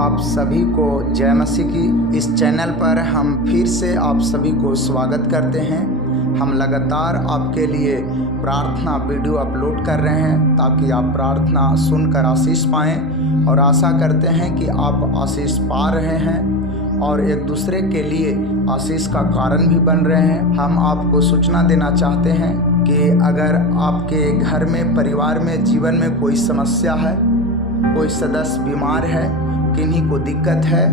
आप सभी को जय मसीह की। इस चैनल पर हम फिर से आप सभी को स्वागत करते हैं। हम लगातार आपके लिए प्रार्थना वीडियो अपलोड कर रहे हैं ताकि आप प्रार्थना सुनकर आशीष पाएं, और आशा करते हैं कि आप आशीष पा रहे हैं और एक दूसरे के लिए आशीष का कारण भी बन रहे हैं। हम आपको सूचना देना चाहते हैं कि अगर आपके घर में, परिवार में, जीवन में कोई समस्या है, कोई सदस्य बीमार है, किन्हीं को दिक्कत है,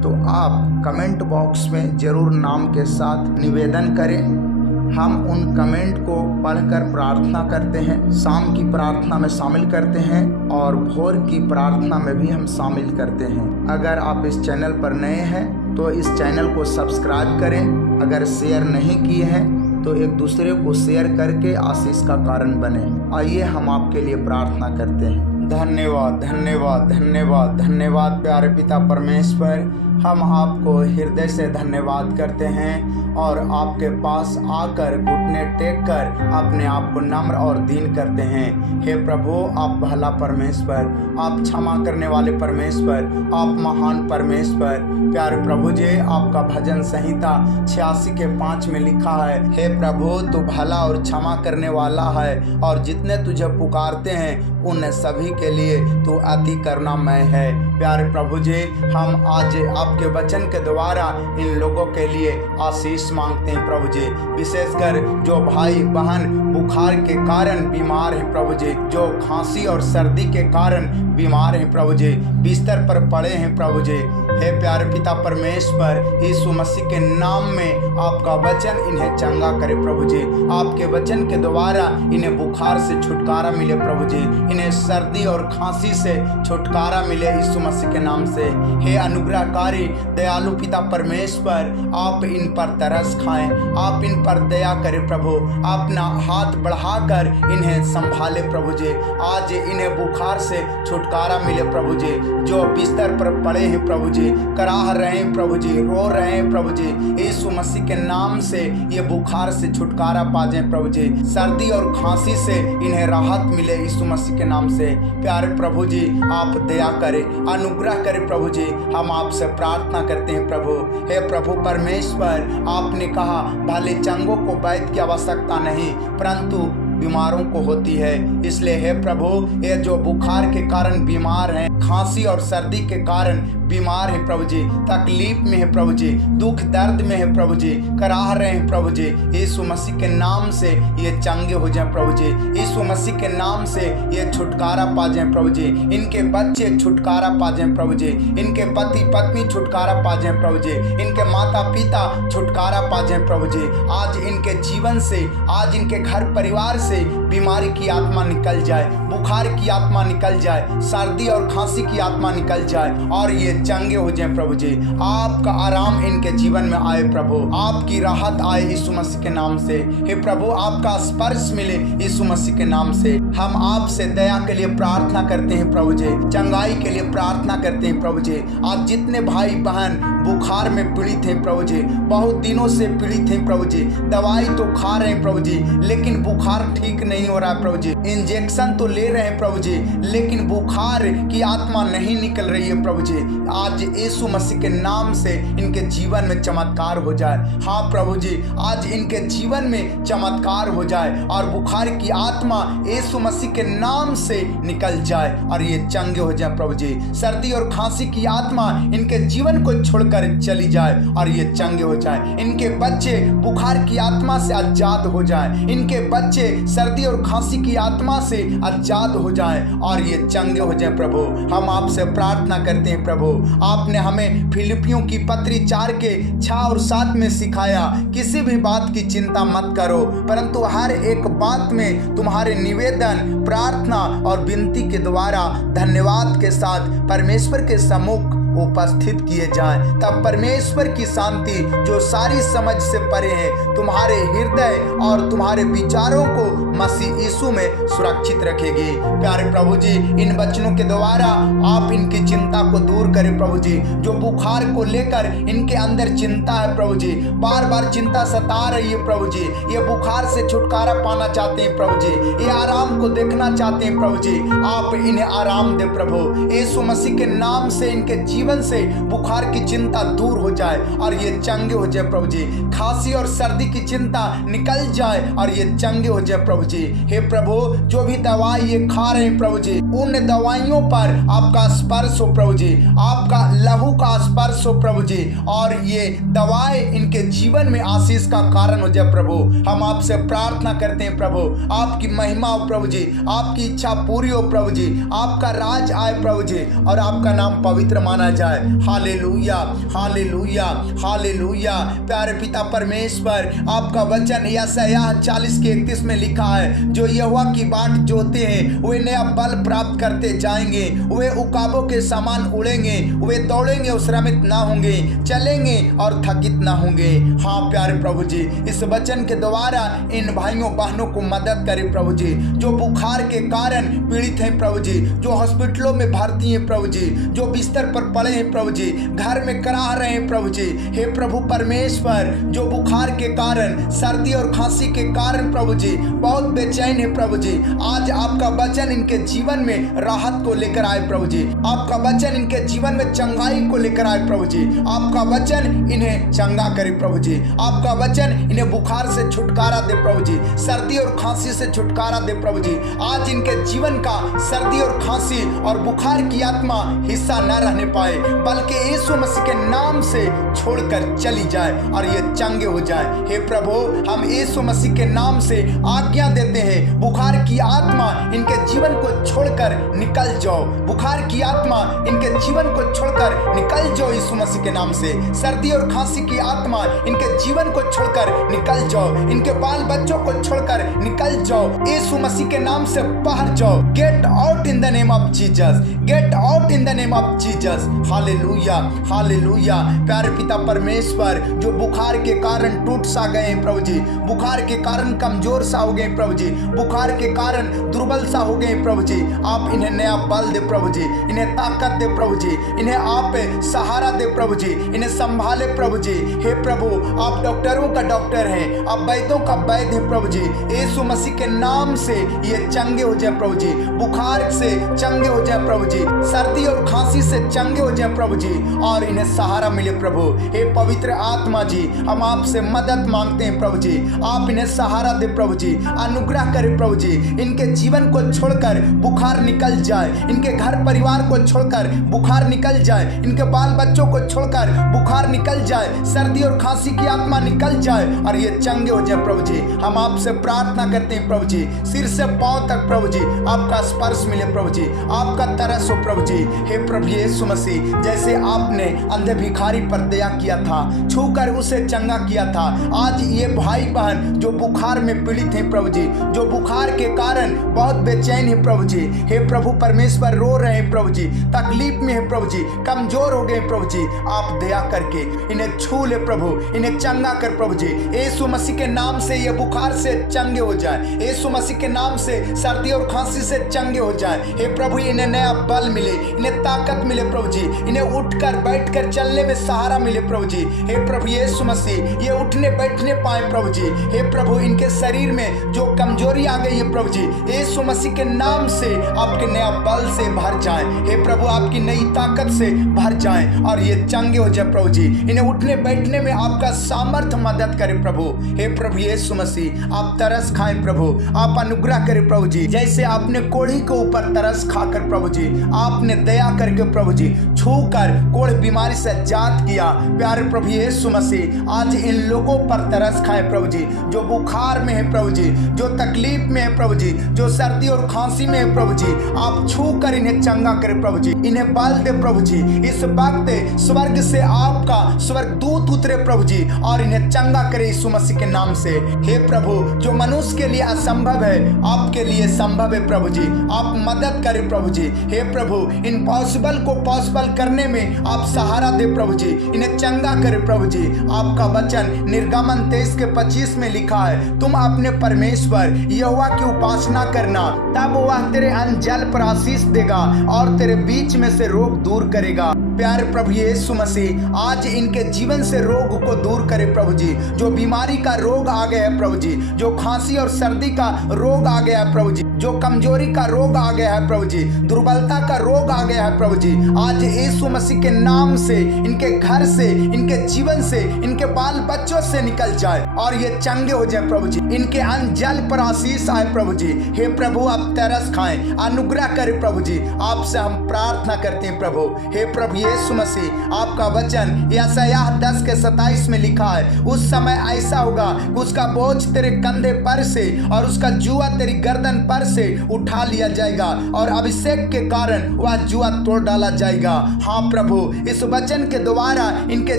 तो आप कमेंट बॉक्स में ज़रूर नाम के साथ निवेदन करें। हम उन कमेंट को पढ़कर प्रार्थना करते हैं, शाम की प्रार्थना में शामिल करते हैं और भोर की प्रार्थना में भी हम शामिल करते हैं। अगर आप इस चैनल पर नए हैं तो इस चैनल को सब्सक्राइब करें। अगर शेयर नहीं किए हैं तो एक दूसरे को शेयर करके आशीष का कारण बने। आइए हम आपके लिए प्रार्थना करते हैं। धन्यवाद धन्यवाद धन्यवाद धन्यवाद प्यारे पिता परमेश्वर, हम आपको हृदय से धन्यवाद करते हैं और आपके पास आकर घुटने टेक कर अपने आप को नम्र और दीन करते हैं। हे प्रभु, आप भला परमेश्वर, आप क्षमा करने वाले परमेश्वर, आप महान परमेश्वर। प्यारे प्रभु जी, आपका भजन संहिता 86:5 में लिखा है, हे प्रभु तू भला और क्षमा करने वाला है और जितने तुझे पुकारते हैं उन सभी के लिए तू अति करुणामय है। प्यारे प्रभु जी, हम आज आपके वचन के द्वारा इन लोगों के लिए आशीष मांगते हैं प्रभु जी। विशेषकर जो भाई बहन बुखार के कारण बीमार हैं प्रभु जी, जो खांसी और सर्दी के कारण बीमार हैं प्रभु जी, बिस्तर पर पड़े हैं प्रभु जी, हे प्यारे पिता परमेश्वर, यीशु मसीह के नाम में आपका वचन इन्हें चंगा करे प्रभु जी। आपके वचन के द्वारा इन्हें बुखार से छुटकारा मिले प्रभु जी, इन्हें सर्दी और खांसी से छुटकारा मिले यीशु मसीह के नाम से। हे अनुग्रहकारी दयालु पिता परमेश्वर, आप इन पर तरस खाएं, आप इन पर दया करें प्रभु, अपना हाथ बढ़ाकर इन्हें संभाले प्रभु जी। आज इन्हें बुखार से छुटकारा मिले प्रभु जी। जो बिस्तर पर पड़े हैं प्रभु जी, कराह रहे हैं प्रभु जी, रो रहे हैं प्रभु जी, यीशु मसीह के नाम से ये बुखार से छुटकारा पा जाए प्रभु जी। सर्दी और खांसी से इन्हें राहत मिले यीशु मसीह के नाम से। प्यारे प्रभु जी, आप दया करें, अनुग्रह करें प्रभु जी। हम आपसे प्रार्थना करते हैं प्रभु। हे प्रभु परमेश्वर, आपने कहा भले चंगों को वैद्य की आवश्यकता नहीं परंतु बीमारों को होती है। इसलिए हे प्रभु, ये जो बुखार के कारण बीमार हैं, खांसी और सर्दी के कारण बीमार है प्रभु जी, तकलीफ में है प्रभु जी, दुख दर्द में है प्रभु जी, कराह रहे हैं प्रभु जी, यीशु मसीह के नाम से ये चंगे हो जाएं प्रभु जी। यीशु मसीह के नाम से ये छुटकारा पा जाएं प्रभु जी। इनके बच्चे छुटकारा पा जाएं प्रभु जी, इनके पति पत्नी छुटकारा पा जाएं प्रभु जी, इनके माता पिता छुटकारा पा जाएं प्रभु जी। आज इनके जीवन से, आज इनके घर परिवार से बीमारी की आत्मा निकल जाए, बुखार की आत्मा निकल जाए, सर्दी और खांसी की आत्मा निकल जाए और ये चंगे हो जाए प्रभु जी। आपका आराम इनके जीवन में आए प्रभु, आपकी राहत आए यीशु मसीह के नाम से। हे प्रभु, आपका स्पर्श मिले यीशु मसीह के नाम से। हम आपसे दया के लिए प्रार्थना करते हैं प्रभु जी, चंगाई के लिए प्रार्थना करते हैं प्रभु जी। आज जितने भाई बहन बुखार में पीड़ित हैं प्रभु जी, बहुत दिनों से पीड़ित हैं प्रभु जी, दवाई तो खा रहे हैं प्रभु जी लेकिन बुखार ठीक नहीं हो रहा है प्रभु जी, इंजेक्शन तो ले रहे हैं प्रभु जी लेकिन बुखार की आत्मा नहीं निकल रही है प्रभु जी। आज यीशु मसीह के नाम से इनके जीवन में चमत्कार हो जाए। हाँ प्रभु जी, आज इनके जीवन में चमत्कार हो जाए और बुखार की आत्मा यीशु मसीह के नाम से निकल जाए और ये चंगे हो जाए प्रभु जी। सर्दी और खांसी की आत्मा इनके जीवन को छोड़कर चली जाए और ये चंगे हो जाए। इनके बच्चे बुखार की आत्मा से आजाद हो जाए, इनके बच्चे सर्दी और खांसी की आत्मा से आजाद हो जाए और ये चंगे हो जाए प्रभु। हम आपसे प्रार्थना करते हैं प्रभु, आपने हमें फिलिपियों की पत्री 4:6-7 में सिखाया, किसी भी बात की चिंता मत करो परंतु हर एक बात में तुम्हारे निवेदन, प्रार्थना और विनती के द्वारा धन्यवाद के साथ परमेश्वर के सम्मुख उपस्थित किए जाएं। तब परमेश्वर की शांति जो सारी समझ से परे है तुम्हारे हृदय और तुम्हारे विचारों को मसीह यीशु में सुरक्षित रखेगी। प्यारे प्रभु जी, इन वचनों के द्वारा आप इनकी चिंता को दूर करें प्रभु जी। जो बुखार को लेकर इनके अंदर चिंता है प्रभु जी, बार बार चिंता सता रही है प्रभु जी, ये बुखार से छुटकारा पाना चाहते हैं प्रभु जी, ये आराम को देखना चाहते हैं प्रभु जी, आप इन्हें आराम दे प्रभु। यीशु मसीह के नाम से इनके जीवन जीवन से बुखार की चिंता दूर हो जाए और ये चंगे हो जाए प्रभु जी। खांसी और सर्दी की चिंता निकल जाए और ये चंगे हो जाए प्रभु जी। हे प्रभु, जो भी दवाई ये खा रहे हैं प्रभु जी, उन दवाइयों पर आपका स्पर्श हो प्रभु जी, आपका लहू का स्पर्श हो प्रभु जी, और ये दवाई इनके जीवन में आशीष का कारण हो जाए प्रभु। हम आपसे प्रार्थना करते हैं प्रभु, आपकी महिमा हो प्रभु जी, आपकी इच्छा पूरी हो प्रभु जी, आपका राज आए प्रभु जी, और आपका नाम पवित्र माना जाए। Hallelujah, hallelujah, hallelujah. प्यारे पिता परमेश्वर, आपका वचन यशायाह 40:31 में लिखा है, जो यहोवा की बाट जोते हैं वे नया बल प्राप्त करते जाएंगे, वे उकाबों के समान उड़ेंगे, वे दौड़ेंगे और श्रमित ना होंगे, चलेंगे और थकित ना होंगे। हाँ प्यारे प्रभु जी, इस वचन के द्वारा इन भाइयों बहनों को मदद करें प्रभु जी, जो बुखार के कारण पीड़ित हैं प्रभु जी, जो हॉस्पिटलों में भर्ती हैं प्रभु जी, जो बिस्तर पर पड़े हैं प्रभु जी, घर में कराह रहे हैं प्रभु जी। हे प्रभु परमेश्वर, जो बुखार के कारण, सर्दी और खांसी के कारण प्रभु जी बहुत बेचैन है प्रभु जी, आज आपका वचन इनके जीवन में राहत को लेकर आए प्रभु जी, आपका वचन इनके जीवन में चंगाई को लेकर आए प्रभु जी, आपका वचन इन्हें चंगा करे प्रभु जी, आपका वचन इन्हें बुखार से छुटकारा दे प्रभु जी, सर्दी और खांसी से छुटकारा दे प्रभु जी। आज इनके जीवन का सर्दी और खांसी और बुखार की आत्मा हिस्सा न रहने पाए, बल्कि यीशु मसीह के नाम से छोड़कर चली जाए और ये चंगे हो जाए। हे प्रभु, हम यीशु मसीह के नाम से आज्ञा देते हैं, बुखार की आत्मा इनके जीवन को छोड़कर निकल जाओ, बुखार की आत्मा इनके जीवन को छोड़कर निकल जाओ यीशु मसीह के नाम से। सर्दी और खांसी की आत्मा इनके जीवन को छोड़कर निकल जाओ, इनके बाल बच्चों को छोड़कर निकल जाओ, यीशु मसीह के नाम से बाहर जाओ। Get out in the name of Jesus, get out in the name of Jesus. Hallelujah, hallelujah. प्यारे पिता परमेश्वर, जो बुखार के कारण टूट सा गए हैं प्रभु जी, बुखार के कारण कमजोर सा हो गए प्रभु जी, बुखार के कारण दुर्बल सा हो गए प्रभु जी, आप इन्हें नया बल दे प्रभु जी, इन्हें ताकत दे प्रभु जी, इन्हें आप सहारा दे प्रभु जी, इन्हें संभाले प्रभु जी। हे प्रभु, आप डॉक्टरों का डॉक्टर हैं, आप वैद्यों का वैद्य हैं प्रभु जी, यीशु मसीह के नाम से ये चंगे हो जाए प्रभु जी, बुखार से चंगे हो जाए प्रभु जी, सर्दी और खांसी से चंगे हो जाए प्रभु जी, और इन्हें सहारा मिले प्रभु। हे पवित्र आत्मा जी, हम आपसे मदद मांगते हैं प्रभु जी, आप इन्हें सहारा दे प्रभु जी, अनुग्रह करें प्रभु जी, इनके जीवन को छोड़कर बुखार निकल जाए, इनके घर परिवार को छोड़कर बुखार निकल जाए, इनके बाल बच्चों को छोड़कर बुखार निकल जाए, सर्दी और खांसी की आत्मा निकल जाए और ये चंगे हो जाए प्रभु जी। हम आपसे प्रार्थना करते हैं प्रभु जी, सिर से पांव तक प्रभु जी आपका स्पर्श मिले प्रभु जी, आपका तरस हो प्रभु जी। हे प्रभु यीशु मसीह, जैसे आपने अंधे भिखारी पर दया किया था, छूकर उसे चंगा किया था, आज ये भाई बहन जो बुखार में पीड़ित हैं प्रभु जी, जो बुखार के कारण बहुत बेचैन है प्रभु जी, हे प्रभु परमेश्वर रो रहे हैं प्रभु जी, तकलीफ में है प्रभु जी, कमजोर हो गए प्रभु जी, आप दया करके इन्हें छू ले प्रभु, इन्हें चंगा कर प्रभु जी, यीशु मसीह के नाम से ये बुखार से चंगे हो जाए, यीशु मसीह के नाम से सर्दी और खांसी से चंगे हो जाए। हे प्रभु, इन्हें नया बल मिले, इन्हें ताकत मिले प्रभु जी, इन्हें उठकर बैठकर चलने में सहारा मिले प्रभु जी। हे प्रभु यीशु मसीह, ये उठने बैठने पाए प्रभु जी। हे प्रभु, इनके शरीर में जो कमजोरी आ गई है प्रभु जी, यीशु मसीह के नाम से आपके नया बल से भर जाए। हे प्रभु, आपकी नई ताकत से भर जाए और ये चंगे हो जाए प्रभु जी, इन्हें उठने बैठने में आपका सामर्थ्य मदद करे प्रभु। हे प्रभु यीशु मसीह, आप तरस खाएं प्रभु, आप अनुग्रह करें प्रभु जी, जैसे आपने कोढ़ी के ऊपर तरस खाकर प्रभु जी आपने दया करके प्रभु जी छूकर कोढ़ बीमारी से आजाद किया। प्यारे प्रभु यीशु मसीह, आज इन लोगों पर तरस खाए प्रभु जी, जो बुखार में है प्रभु जी, जो तकलीफ में है प्रभु जी, जो सर्दी और खांसी में है प्रभु जी, आप छू कर इन्हें चंगा करें प्रभु जी, इन्हें बल दे प्रभु जी। इस वक्त स्वर्ग से आपका स्वर्गदूत उतरे प्रभु जी और इन्हें चंगा करे यीशु मसीह के नाम से। हे प्रभु, जो मनुष्य के लिए असंभव है आपके लिए संभव है प्रभु जी, आप मदद करें प्रभु जी। हे प्रभु, इम्पॉसिबल को पॉसिबल करने में आप सहारा दे प्रभु जी, इन्हें चंगा करे प्रभु जी। आपका वचन निर्गमन 23:25 में लिखा है, तुम अपने परमेश्वर यहोवा की उपासना करना, तब वह तेरे अन्न जल पर आशीष देगा और तेरे बीच में से रोग दूर करेगा। प्यारे प्रभु यीशु मसीह, आज इनके जीवन से रोग को दूर करे प्रभु जी, जो बीमारी का रोग आ गया है प्रभु जी, जो खांसी और सर्दी का रोग आ गया है प्रभु जी, जो कमजोरी का रोग आ गया है प्रभु जी, दुर्बलता का रोग आ गया है प्रभु जी, आज यीशु मसीह के नाम से इनके घर से, इनके जीवन से, इनके बाल बच्चों से निकल जाए और ये चंगे हो जाए प्रभु जी। इनके अन्न जल पर आशीष आए प्रभु जी। हे प्रभु, आप तरस खाएं, अनुग्रह करें प्रभु जी। आपसे हम प्रार्थना करते हैं प्रभु। हे प्रभु यीशु मसीह, आपका वचन यशायाह 10:27 में लिखा है, उस समय ऐसा होगा कि उसका बोझ तेरे कंधे पर से और उसका जुआ तेरी गर्दन पर से उठा लिया जाएगा और अभिषेक के कारण वह जुआ तोड़ डाला जाएगा। हाँ प्रभु, इस वचन के द्वारा इनके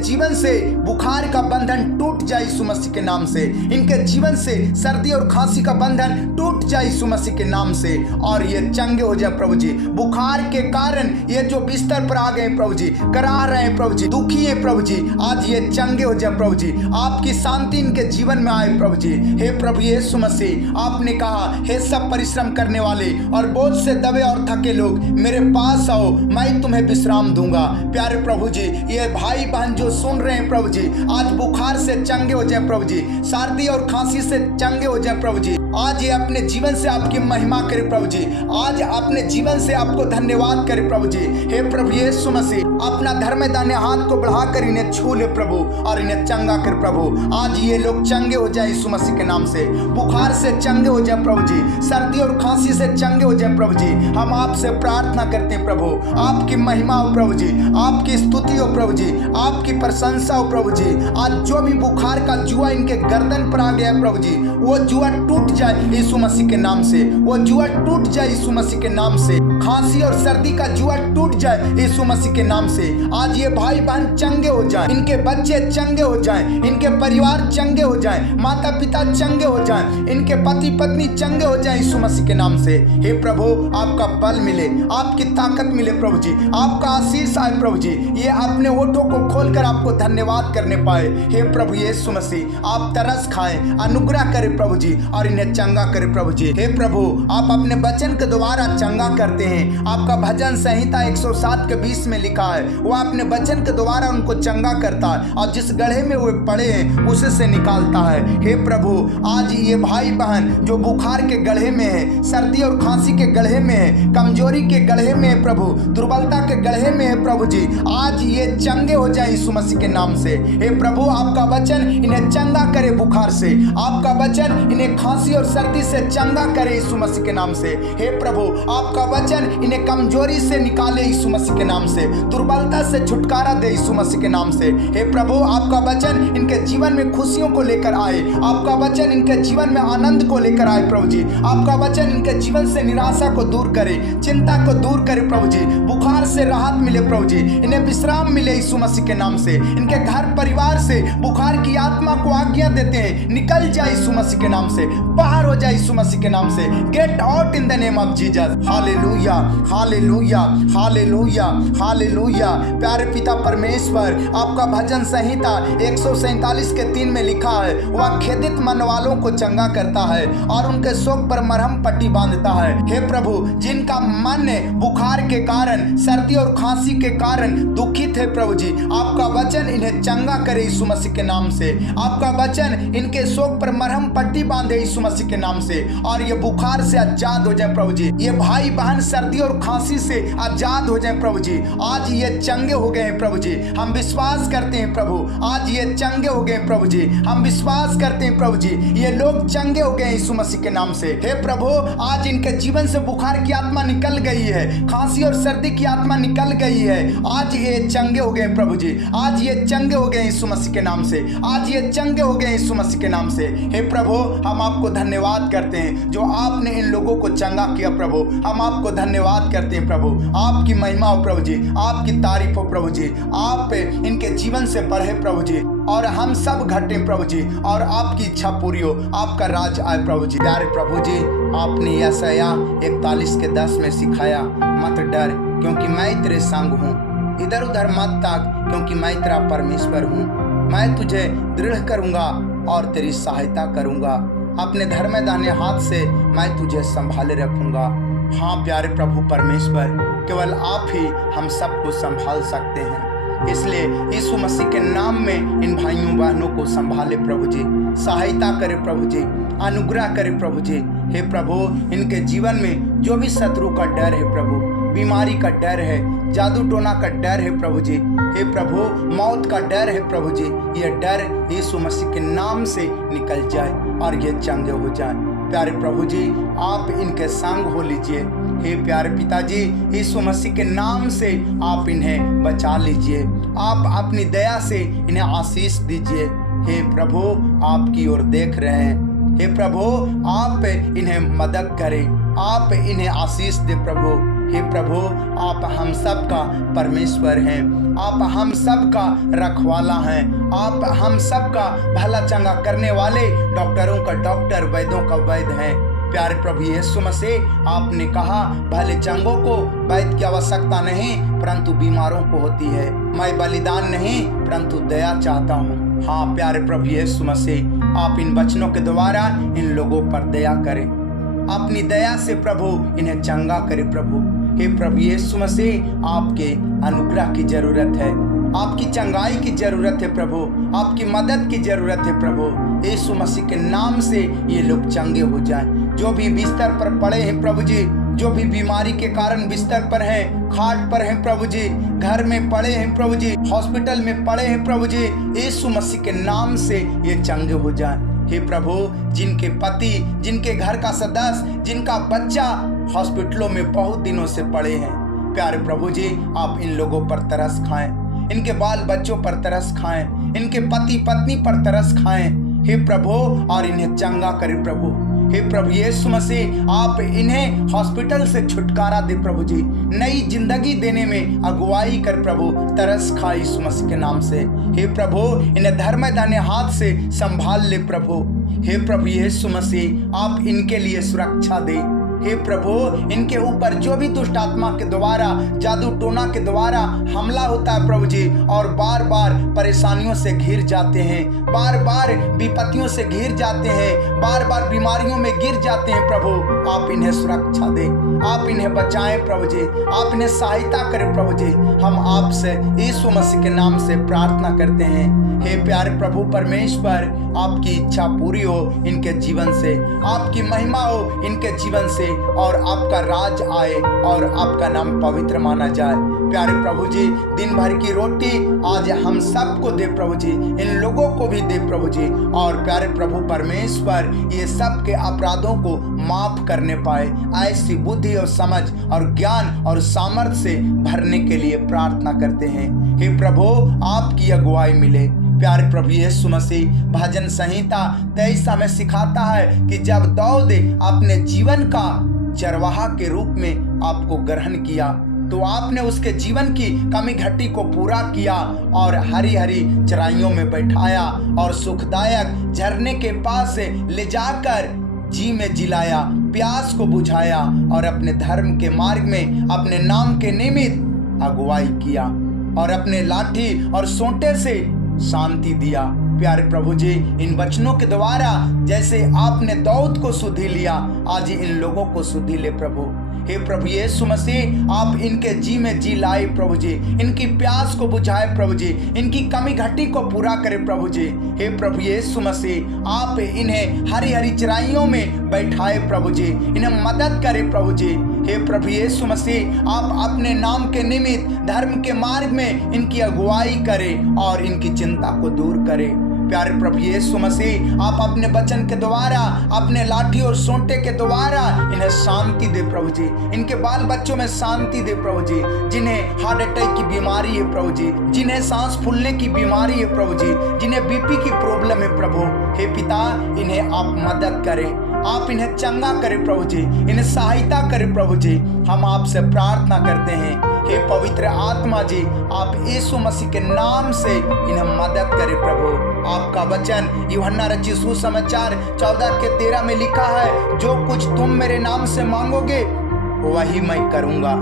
जीवन से बुखार का बंधन टूट जाए यीशु मसीह के नाम से। इनके जीवन से सर्दी और खांसी का बंधन टूट जाए यीशु मसीह के नाम से और ये चंगे हो जाए प्रभु जी। बुखार के कारण ये जो बिस्तर पर आ गए प्रभु जी, करा रहे हैं प्रभु जी, दुखी है प्रभु जी, आज ये चंगे हो जाए प्रभु जी। आपकी शांति इनके जीवन में आए प्रभु जी। हे प्रभु यीशु मसीह, आपने कहा, हे सब परिश्रम करने वाले और बोझ से दबे और थके लोग मेरे पास आओ, मैं तुम्हें विश्राम दूंगा। प्यारे प्रभु जी, ये भाई बहन जो सुन रहे हैं प्रभु जी, आज बुखार से चंगे हो जाए प्रभु जी, सर्दी और खांसी से चंगे हो जाए प्रभु जी। आज ये अपने जीवन से आपकी महिमा करे प्रभु जी, आज अपने जीवन से आपको धन्यवाद करे प्रभु जी। हे प्रभु यीशु मसीह, अपना धर्म दाहिने हाथ को बढ़ाकर इन्हें छू ले प्रभु और इन्हें चंगा कर प्रभु। आज ये लोग चंगे हो जाए यीशु मसीह के नाम से, बुखार से चंगे हो जाए प्रभु जी, सर्दी और खांसी से चंगे हो जाए प्रभु जी। हम आपसे प्रार्थना करते हैं प्रभु, आपकी महिमा हो प्रभु जी, आपकी स्तुति हो प्रभु जी, आपकी प्रशंसा हो प्रभु जी। आज जो भी बुखार का जुआ इनके गर्दन पर आ गया है प्रभु जी, वो जुआ टूट जाए यीशु मसीह के नाम से, वो जुआ टूट जाए यीशु मसीह के नाम से। खांसी और सर्दी का जुआ टूट जाए यीशु मसीह के नाम से। आज ये भाई बहन चंगे हो जाएं, इनके बच्चे चंगे हो जाएं, इनके परिवार चंगे हो जाएं, माता पिता चंगे हो जाएं, इनके पति पत्नी चंगे हो जाएं यीशु मसीह के नाम से। हे प्रभु, आपका बल मिले, आपकी ताकत मिले प्रभु जी, आपका आशीष आए प्रभु जी। ये अपने ओठों को खोलकर आपको धन्यवाद करने पाए। हे प्रभु यीशु मसीह, आप तरस खाएं, अनुग्रह करें प्रभु जी और इन्हें चंगा करें प्रभु जी। हे प्रभु, आप अपने वचन के द्वारा चंगा करते हैं। आपका भजन संहिता 107:20 में लिखा है, वो अपने वचन के द्वारा उनको चंगा करता है और जिस गड्ढे में वो पड़े हैं उसे से निकालता है। हे प्रभु, आज ये भाई बहन जो बुखार के गड्ढे में है, सर्दी और खांसी के गड्ढे में है, कमजोरी के गड्ढे में है प्रभु, दुर्बलता के गड्ढे में है प्रभु जी, आज ये चंगे हो जाए यीशु मसीह के नाम से। हे प्रभु, आपका वचन इन्हें चंगा करे बुखार से, आपका वचन इन्हें खांसी और सर्दी से चंगा करे यीशु मसीह के नाम से। हे प्रभु, आपका वचन इन्हें कमजोरी से निकाले यीशु मसीह के नाम से, दुर्बलता से छुटकारा दे यीशु मसीह के नाम से। हे प्रभु, आपका वचन इनके जीवन में खुशियों को लेकर आए, आपका वचन इनके जीवन में आनंद को लेकर आए प्रभु जी, आपका वचन इनके जीवन से निराशा को दूर करे, चिंता को दूर करे प्रभु जी, बुखार से राहत मिले प्रभु जी, इन्हें विश्राम मिले यीशु मसीह के नाम से। इनके घर परिवार से बुखार की आत्मा को आज्ञा देते हैं, निकल जाए यीशु मसीह के नाम से, बाहर हो जाए यीशु मसीह के नाम से। Get out in the name of Jesus. Hallelujah, hallelujah, hallelujah, hallelujah. प्यारे पिता परमेश्वर, आपका भजन संहिता 147:3 में लिखा है, वह खेदित मन वालों को चंगा करता है और उनके शोक पर मरहम पट्टी बांधता है। हे प्रभु, जिनका मन बुखार के कारण, सर्दी और खांसी के कारण दुखित है प्रभु जी, आपका वचन इन्हें चंगा करे यीशु मसीह के नाम से। आपका वचन इनके शोक पर मरहम पट्टी बांधे यीशु मसीह के नाम से और ये बुखार से आजाद हो जाए प्रभु जी। ये भाई बहन सर्दी और खांसी से आजाद हो जाए प्रभु जी। आज ये चंगे हो गए हैं प्रभु जी, हम विश्वास करते हैं प्रभु, आज ये चंगे हो गए प्रभु जी, हम विश्वास करते हैं प्रभु जी, ये लोग चंगे हो गए यीशु मसीह के नाम से। हे प्रभु, आज इनके जीवन से बुखार की आत्मा निकल गई है, खांसी और सर्दी की आत्मा निकल गई है, आज ये चंगे हो गए प्रभु जी, आज ये चंगे हो गए यीशु मसीह के नाम से, आज ये चंगे हो गए यीशु मसीह के नाम से। हे प्रभु, हम आपको धन्यवाद करते हैं जो आपने इन लोगों को चंगा किया प्रभु, हम आपको धन्यवाद करते हैं प्रभु। आपकी महिमा हो प्रभु जी, आपकी तारीफ हो प्रभु जी, आप इनके जीवन से बढ़े प्रभु जी और हम सब घटे प्रभु जी और आपकी इच्छा पूरी हो, आपका राज आए प्रभु जी। प्यारे प्रभु जी, आपने यशायाह 41:10 में सिखाया, मत डर क्योंकि मैं तेरे संग हूँ, इधर उधर मत ताक क्योंकि मैं तेरा परमेश्वर हूँ, मैं तुझे दृढ़ करूँगा और तेरी सहायता करूँगा, अपने धर्म दाहिने हाथ से मैं तुझे संभाले रखूँगा। हाँ प्यारे प्रभु परमेश्वर, केवल आप ही हम सबको संभाल सकते हैं, इसलिए यीशु मसीह के नाम में इन भाइयों बहनों को संभाले प्रभु जी, सहायता करे प्रभु जी, अनुग्रह करे प्रभु जी। हे प्रभु, इनके जीवन में जो भी शत्रु का डर है प्रभु, बीमारी का डर है, जादू टोना का डर है प्रभु जी, हे प्रभु मौत का डर है प्रभु जी, ये डर यीशु मसीह के नाम से निकल जाए और ये चंगे हो जाए। प्यारे प्रभु जी, आप इनके संग हो लीजिए। हे प्यारे पिताजी, यीशु मसीह के नाम से आप इन्हें बचा लीजिए। आप अपनी दया से इन्हें आशीष दीजिए। हे प्रभु, आपकी ओर देख रहे हैं। हे प्रभु, आप इन्हें मदद करें, आप इन्हें आशीष दे प्रभु। हे प्रभु, आप हम सब का परमेश्वर हैं, आप हम सब का रखवाला हैं, आप हम सब का भला चंगा करने वाले डॉक्टरों का डॉक्टर, वैद्यों का वैद्य हैं। प्यारे प्रभु यीशु मसीह, आपने कहा भले चंगों को वैद्य की आवश्यकता नहीं परंतु बीमारों को होती है। मैं बलिदान नहीं परंतु दया चाहता हूँ। हाँ प्यारे प्रभु यीशु मसीह, आप इन वचनों के द्वारा इन लोगों पर दया करें, अपनी दया से प्रभु इन्हें चंगा करें प्रभु। हे प्रभु यीशु मसीह, आपके अनुग्रह की जरूरत है, आपकी चंगाई की जरूरत है प्रभु, आपकी मदद की जरूरत है प्रभु। यीशु मसीह के नाम से ये लोग चंगे हो जाएं। जो भी बिस्तर पर पड़े हैं प्रभु जी, जो भी बीमारी के कारण बिस्तर पर हैं, खाट पर हैं प्रभु जी, घर में पड़े हैं प्रभु जी, हॉस्पिटल में पड़े हैं प्रभु जी, यीशु मसीह के नाम से ये चंगे हो जाएं। हे प्रभु, जिनके पति, जिनके घर का सदस्य, जिनका बच्चा हॉस्पिटलों में बहुत दिनों से पड़े हैं, प्यारे प्रभु जी आप इन लोगों पर तरस खाएं, इनके बाल बच्चों पर तरस खाएं, इनके पति पत्नी पर तरस खाएं हे प्रभु, और इन्हें चंगा करें प्रभु। हे प्रभु यीशु मसीह, आप इन्हें हॉस्पिटल से छुटकारा दे प्रभु जी, नई जिंदगी देने में अगुवाई कर प्रभु, तरस खा यीशु मसीह के नाम से। हे प्रभु, इन्हें धर्म दाने हाथ से संभाल ले प्रभु। हे प्रभु यीशु मसीह, आप इनके लिए सुरक्षा दे। हे प्रभु, इनके ऊपर जो भी दुष्ट आत्मा के द्वारा, जादू टोना के द्वारा हमला होता है प्रभु जी, और बार बार परेशानियों से घिर जाते हैं, बार बार विपत्तियों से घिर जाते हैं, बार बार बीमारियों में गिर जाते हैं प्रभु, आप इन्हें सुरक्षा दें, आप इन्हें बचाएं प्रभु जी, आप इन्हें सहायता करें प्रभु जी। हम आपसे यीशु मसीह के नाम से प्रार्थना करते हैं। हे प्यारे प्रभु परमेश्वर, आपकी इच्छा पूरी हो इनके जीवन से, आपकी महिमा हो इनके जीवन से, और आपका राज आए और आपका नाम पवित्र माना जाए। प्यारे प्रभु जी, दिन भर की रोटी आज हम सबको दे प्रभु जी, इन लोगों को भी दे प्रभु जी, और प्यारे प्रभु परमेश्वर ये सब के अपराधों को माफ करने पाए, ऐसी बुद्धि और समझ और ज्ञान और सामर्थ्य से भरने के लिए प्रार्थना करते हैं। हे प्रभु, आपकी अगुवाई मिले। प्यारे प्रभु यीशु मसीह भजन संहिता 23 में सिखाता है कि जब दाऊद अपने जीवन का चरवाहा के रूप में आपको ग्रहण किया तो आपने उसके जीवन की कमी घटी को पूरा किया और हरी हरी चराइयों में बैठाया और सुखदायक झरने के पास से ले जाकर जी में जिलाया, प्यास को बुझाया और अपने धर्म के मार्ग में अपने नाम के निमित्त अगुवाई किया और अपने लाठी और सोंटे से शांति दिया। प्यारे प्रभु जी, इन वचनों के द्वारा जैसे आपने दाऊद को सुधि लिया, आज इन लोगों को सुधि ले प्रभु। हे प्रभु यीशु मसीह, आप इनके जी में जी लाए प्रभु जी, इनकी प्यास को बुझाए प्रभु जी, इनकी कमी घटी को पूरा करे प्रभु जी। हे प्रभु यीशु मसीह, आप इन्हें हरी हरी चराइयों में बैठाए प्रभु जी, इन्हें मदद करे प्रभु जी। हे प्रभु यीशु मसीह, आप अपने नाम के निमित्त धर्म के मार्ग में इनकी अगुवाई करें और इनकी चिंता को दूर करें। प्यारे प्रभु यीशु मसीह, आप अपने वचन के द्वारा, अपने लाठी और सोंटे के द्वारा इन्हें शांति दे प्रभु जी, इनके बाल बच्चों में शांति दे प्रभु जी, जिन्हें हार्ट अटैक की बीमारी है प्रभु जी, जिन्हें सांस फूलने की बीमारी है प्रभु जी, जिन्हें बीपी की प्रॉब्लम है प्रभु। हे पिता, इन्हें आप मदद करें, आप इन्हें चंगा करें प्रभु जी, इन्हें सहायता करें प्रभु जी। हम आपसे प्रार्थना करते हैं। हे पवित्र आत्मा जी, आप यीशु मसीह के नाम से इन्हें मदद करें प्रभु। आपका वचन यूहन्ना रचित सुसमाचार 14:13 में लिखा है, जो कुछ तुम मेरे नाम से मांगोगे वही मैं करूंगा,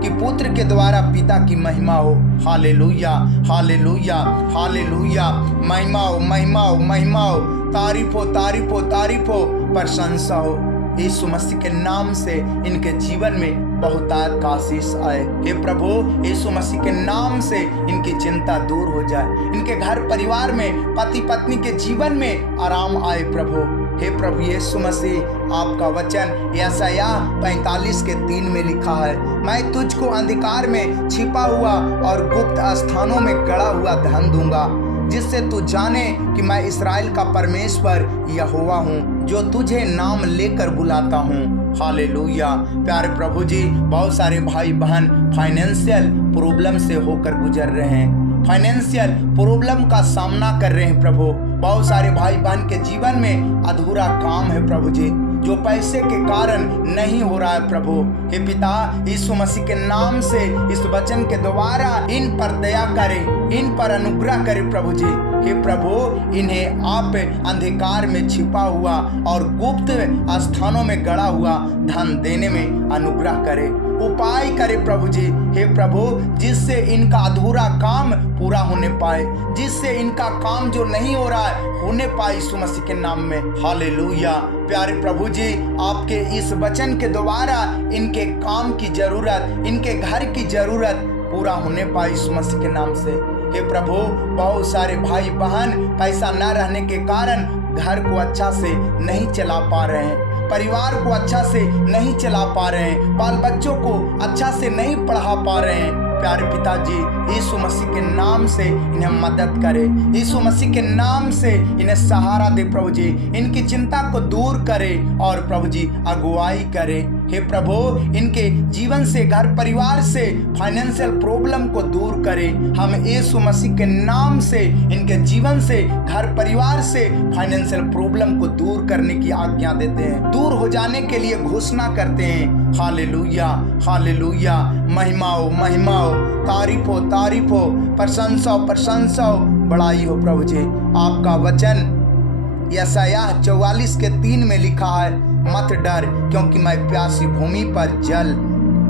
कि पुत्र के द्वारा पिता की महिमा हो। Hallelujah, hallelujah, hallelujah. महिमा हो, महिमा हो, महिमा हो, तारीफ हो, तारीफ हो, तारीफ हो, प्रशंसा हो। यीशु मसीह के नाम से इनके जीवन में बहुतायत का आशीष आए। हे प्रभु, यीशु मसीह के नाम से इनकी चिंता दूर हो जाए, इनके घर परिवार में, पति पत्नी के जीवन में आराम आए प्रभु। हे प्रभु यीशु मसीह, आपका वचन यशायाह 45:3 में लिखा है, मैं तुझको अंधकार में छिपा हुआ और गुप्त स्थानों में गड़ा हुआ धन दूंगा, जिससे तू जाने कि मैं इस्राएल का परमेश्वर यहोवा हूँ, जो तुझे नाम लेकर बुलाता हूँ। हालेलुया। प्यारे प्रभु जी, बहुत सारे भाई बहन फाइनेंशियल प्रॉब्लम से होकर गुजर रहे हैं, फाइनेंशियल प्रॉब्लम का सामना कर रहे हैं प्रभु। बहुत सारे भाई बहन के जीवन में अधूरा काम है प्रभु जी, जो पैसे के कारण नहीं हो रहा है प्रभु। हे पिता, यीशु मसीह के नाम से इस वचन के द्वारा इन पर दया करे, इन पर अनुग्रह करे प्रभु जी। हे प्रभु, इन्हें आप अंधकार में छिपा हुआ और गुप्त स्थानों में गड़ा हुआ धन देने में अनुग्रह करे, उपाय करे प्रभु जी। हे प्रभु, जिससे इनका अधूरा काम पूरा होने पाए, जिससे इनका काम जो नहीं हो रहा है होने पाए यीशु मसीह के नाम में। हालेलुया। प्यारे प्रभु जी, आपके इस वचन के द्वारा इनके काम की जरूरत, इनके घर की जरूरत पूरा होने पाए यीशु मसीह के नाम से। हे प्रभु, बहुत सारे भाई बहन पैसा न रहने के कारण घर को अच्छा से नहीं चला पा रहे हैं, परिवार को अच्छा से नहीं चला पा रहे हैं, बाल बच्चों को अच्छा से नहीं पढ़ा पा रहे हैं। प्यारे पिताजी, यीशु मसीह के नाम से इन्हें मदद करे, यीशु मसीह के नाम से इन्हें सहारा दे प्रभु जी, इनकी चिंता को दूर करे और प्रभु जी अगुवाई करे। हे प्रभु, इनके जीवन से, घर परिवार से फाइनेंशियल प्रॉब्लम को दूर करे। हम यीशु मसीह के नाम से इनके जीवन से, घर परिवार से फाइनेंशियल प्रॉब्लम को दूर करने की आज्ञा देते हैं, दूर हो जाने के लिए घोषणा करते हैं। Hallelujah, hallelujah. महिमा हो, महिमा हो, तारीफ हो, तारीफ हो, प्रशंसा हो, प्रशंसा हो, बड़ाई हो प्रभु जी। आपका वचन यशायाह 44:3 में लिखा है, मत डर, क्योंकि मैं प्यासी भूमि पर जल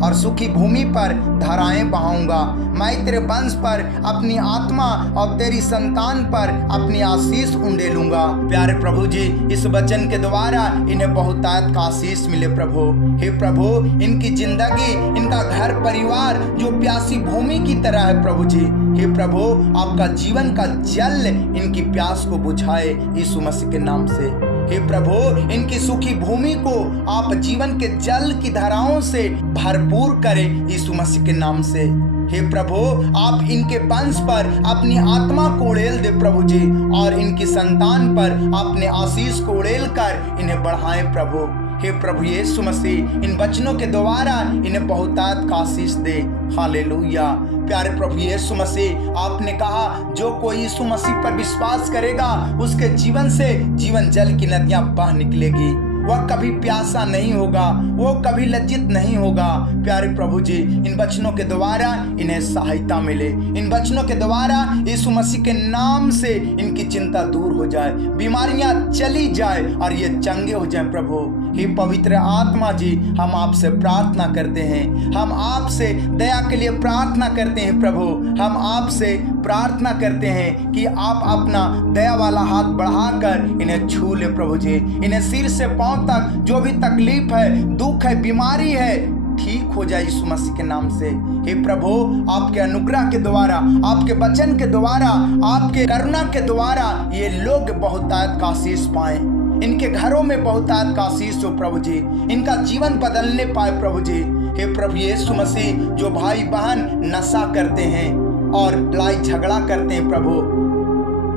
और सूखी भूमि पर धाराएं बहाऊंगा। मैं तेरे वंश पर अपनी आत्मा और तेरी संतान पर अपनी आशीष उंडेलूंगा। प्यारे प्रभु जी, इस वचन के द्वारा इन्हें बहुतायत का आशीष मिले प्रभु। हे प्रभु, इनकी जिंदगी, इनका घर परिवार जो प्यासी भूमि की तरह है प्रभु जी। हे प्रभु, आपका जीवन का जल इनकी प्यास को बुझाए यीशु मसीह के नाम से। हे प्रभु, इनकी सूखी भूमि को आप जीवन के जल की धाराओं से भरपूर करें यीशु मसीह के नाम से। हे प्रभु, आप इनके वंश पर अपनी आत्मा को उड़ेल दे प्रभु जी, और इनकी संतान पर अपने आशीष को उड़ेल कर इन्हें बढ़ाएं प्रभु। हे प्रभु यीशु मसीह, इन वचनों के द्वारा इन्हें बहुतायत का आशीष दे। हालेलुया। प्यारे प्रभु यीशु मसीह, आपने कहा जो कोई यीशु मसीह पर विश्वास करेगा उसके जीवन से जीवन जल की नदियां बह निकलेगी। वह कभी प्यासा नहीं होगा, वो कभी लज्जित नहीं होगा। प्यारे प्रभु जी, इन वचनों के द्वारा इन्हें सहायता मिले, इन वचनों के द्वारा यीशु मसीह के नाम से इनकी चिंता दूर हो जाए, बीमारियां चली जाए और ये चंगे हो जाए प्रभु। हे पवित्र आत्मा जी, हम आपसे प्रार्थना करते हैं, हम आपसे दया के लिए प्रार्थना करते हैं प्रभु। हम आपसे प्रार्थना करते हैं कि आप अपना दया वाला हाथ बढ़ाकर इन्हें छू ले प्रभु जी। इन्हें सिर से पांव तक जो भी तकलीफ है, दुख है, बीमारी है, ठीक हो जाए यीशु मसीह के नाम से। हे प्रभु, आपके अनुग्रह के द्वारा, आपके वचन के द्वारा, आपके करुणा के द्वारा ये लोग बहुतायत का आशीष पाएं, इनके घरों में बहुतायत का आशीष हो प्रभु जी, इनका जीवन बदलने पाए प्रभु जी। हे प्रभु यीशु मसीह, जो भाई बहन नशा करते हैं और लड़ाई झगड़ा करते हैं प्रभु,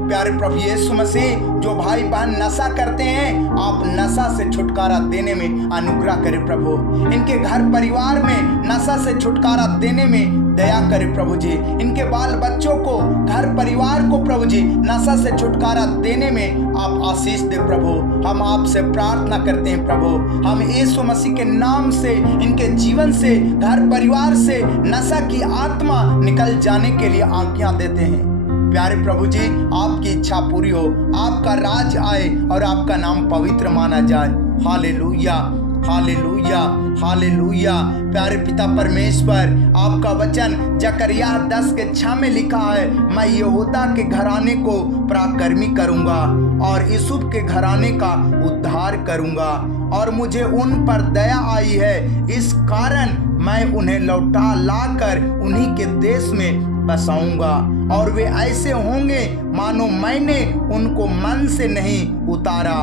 प्यारे प्रभु यीशु मसीह, जो भाई बहन नशा करते हैं, आप नशा से छुटकारा देने में अनुग्रह करें प्रभु। इनके घर परिवार में नशा से छुटकारा देने में दया करें प्रभु जी। इनके बाल बच्चों को, घर परिवार को प्रभु जी नशा से छुटकारा देने में आप आशीष दे प्रभु। हम आपसे प्रार्थना करते हैं प्रभु। हम यीशु मसीह के नाम से इनके जीवन से, घर परिवार से नशा की आत्मा निकल जाने के लिए आज्ञा देते हैं। प्यारे प्रभु जी, आपकी इच्छा पूरी हो, आपका राज आए और आपका नाम पवित्र माना जाए। Hallelujah, hallelujah, hallelujah. प्यारे पिता परमेश्वर, आपका वचन जकरिया 10:6 में लिखा है, मैं यहूदा के घराने को पराक्रमी करूंगा और यूसुफ के घराने का उद्धार करूंगा, और मुझे उन पर दया आई है, इस कारण मैं उन्हें लौटा लाकर उन्हीं के देश में बसाऊंगा, और वे ऐसे होंगे मानो मैंने उनको मन से नहीं उतारा।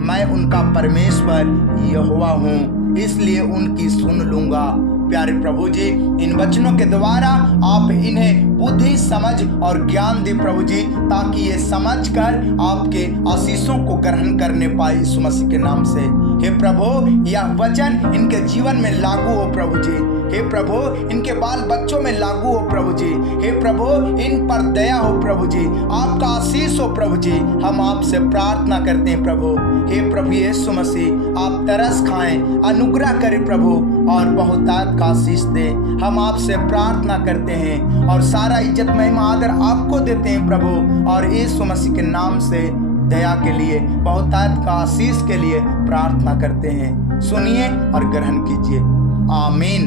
मैं उनका परमेश्वर यहोवा हूँ, इसलिए उनकी सुन लूंगा। प्यारे प्रभु जी, इन वचनों के द्वारा आप इन्हें बुद्धि, समझ और ज्ञान दे प्रभु जी, ताकि ये समझकर आपके आशीषों को ग्रहण करने पाए यीशु मसीह के नाम से। हे प्रभु, यह वचन इनके जीवन में लागू हो प्रभु जी। हे प्रभु, इनके बाल बच्चों में लागू हो प्रभु जी। हे प्रभु, इन पर दया हो प्रभु जी, आपका आशीष हो प्रभु जी। हम आपसे प्रार्थना करते हैं प्रभु। हे प्रभु यीशु मसीह, आप तरस खाएं, अनुग्रह करें प्रभु, और बहुतायत का आशीष दे। हम आपसे प्रार्थना करते हैं और सारा इज्जत महिमा आदर आपको देते हैं प्रभु, और यीशु मसीह के नाम से दया के लिए, बहुतायत का आशीष के लिए प्रार्थना करते हैं। सुनिए और ग्रहण कीजिए। आमीन।